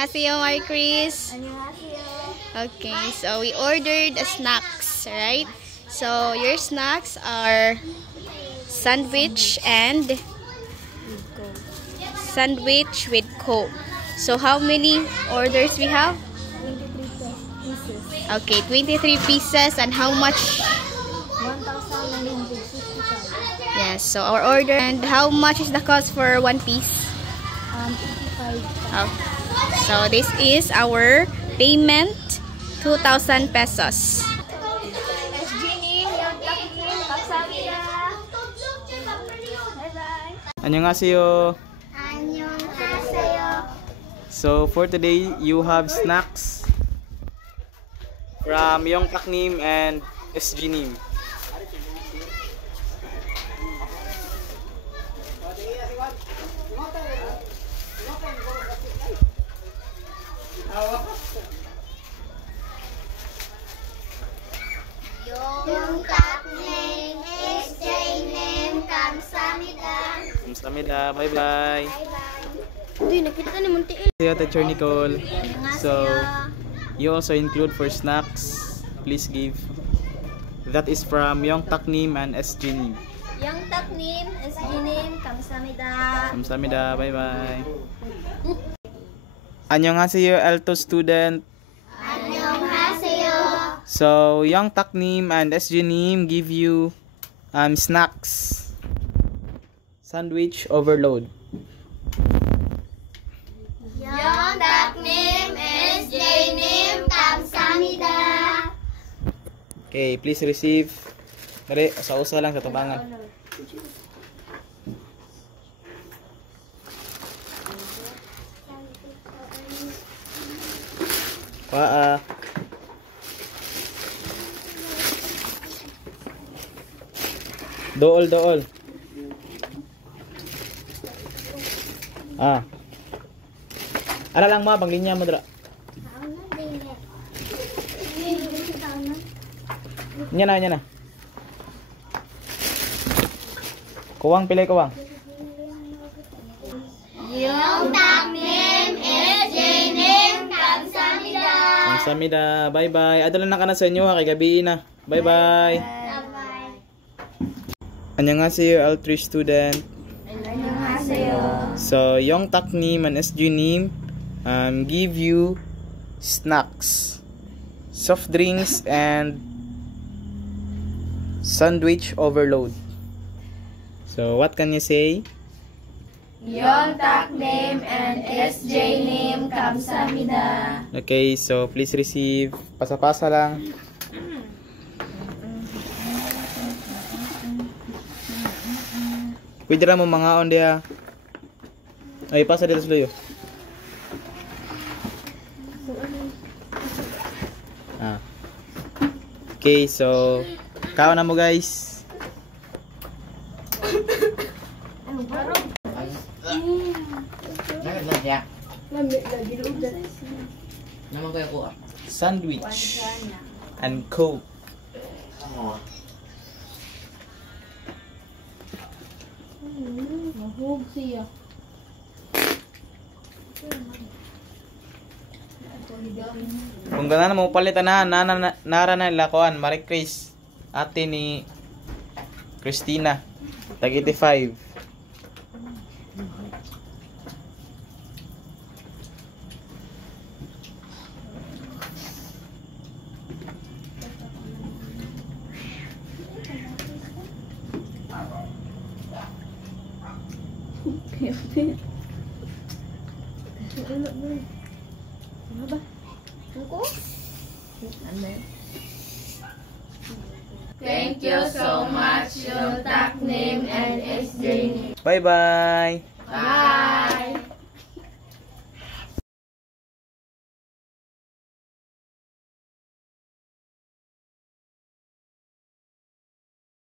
Annyeonghaseyo, Marie Chris. Annyeonghaseyo. Okay, so we ordered snacks, right? So your snacks are sandwich with Coke. So how many orders we have? 23 pieces. Okay, 23 pieces. And how much? 1,965. Yes, so our order. And how much is the cost for one piece? 85. Oh. So this is our payment, 2,000 pesos. SG님, Yontakin, 감사합니다. Bye-bye. 안녕하세요. Annyeonghaseyo. So for today, you have snacks from Yongtaknim and SGnim. Yongtaknim, SG님, 감사합니다. Kamsahamnida. Bye-bye. Uy, nakita ni Munti. Hello, Teacher Nicole. So, Annyeonghaseyo. you also include for snacks. Please give. That is from Yongtaknim and SGnim. Yongtaknim, SG님, 감사합니다. Kamsahamnida. Bye-bye. 안녕하세요, Alto student. Annyeonghaseyo. So, Yongtaknim and SGnim give you snacks. Sandwich overload. Yongtaknim, SG님, 감사합니다. Okay, please receive. Dali, usa-usa lang sa tabangan. Paa. Dool. Ah. Ara lang ma, panglinya mo dra. Nya na. Kuwang pilay kuwang. Yongtaknim, SG님, 감사합니다. Kamsahamnida. Bye-bye. Adala na ka na sa inyo ha, kay gabi na. Bye-bye. Bye-bye. Annyeonghaseyo, L3 student. Annyeonghaseyo. So, Yongtaknim and SGnim give you snacks, soft drinks, and sandwich overload. So, what can you say? Yongtaknim and SG님, 감사합니다. Okay, so please receive. Pasa-pasa lang. Pwede ra mo mga on dia. Ay, pasa dito sa luyo. Ah. Okay, so kaon na mo guys. Sandwich and Coke. Mahug siya. Kung gana mo palitan na nara na lakuan Marie Chris, ate ni Christina, tag 85. Ano ba? Ako? Ano? Thank you so much, yung Taknim and SJ. Bye-bye! Bye!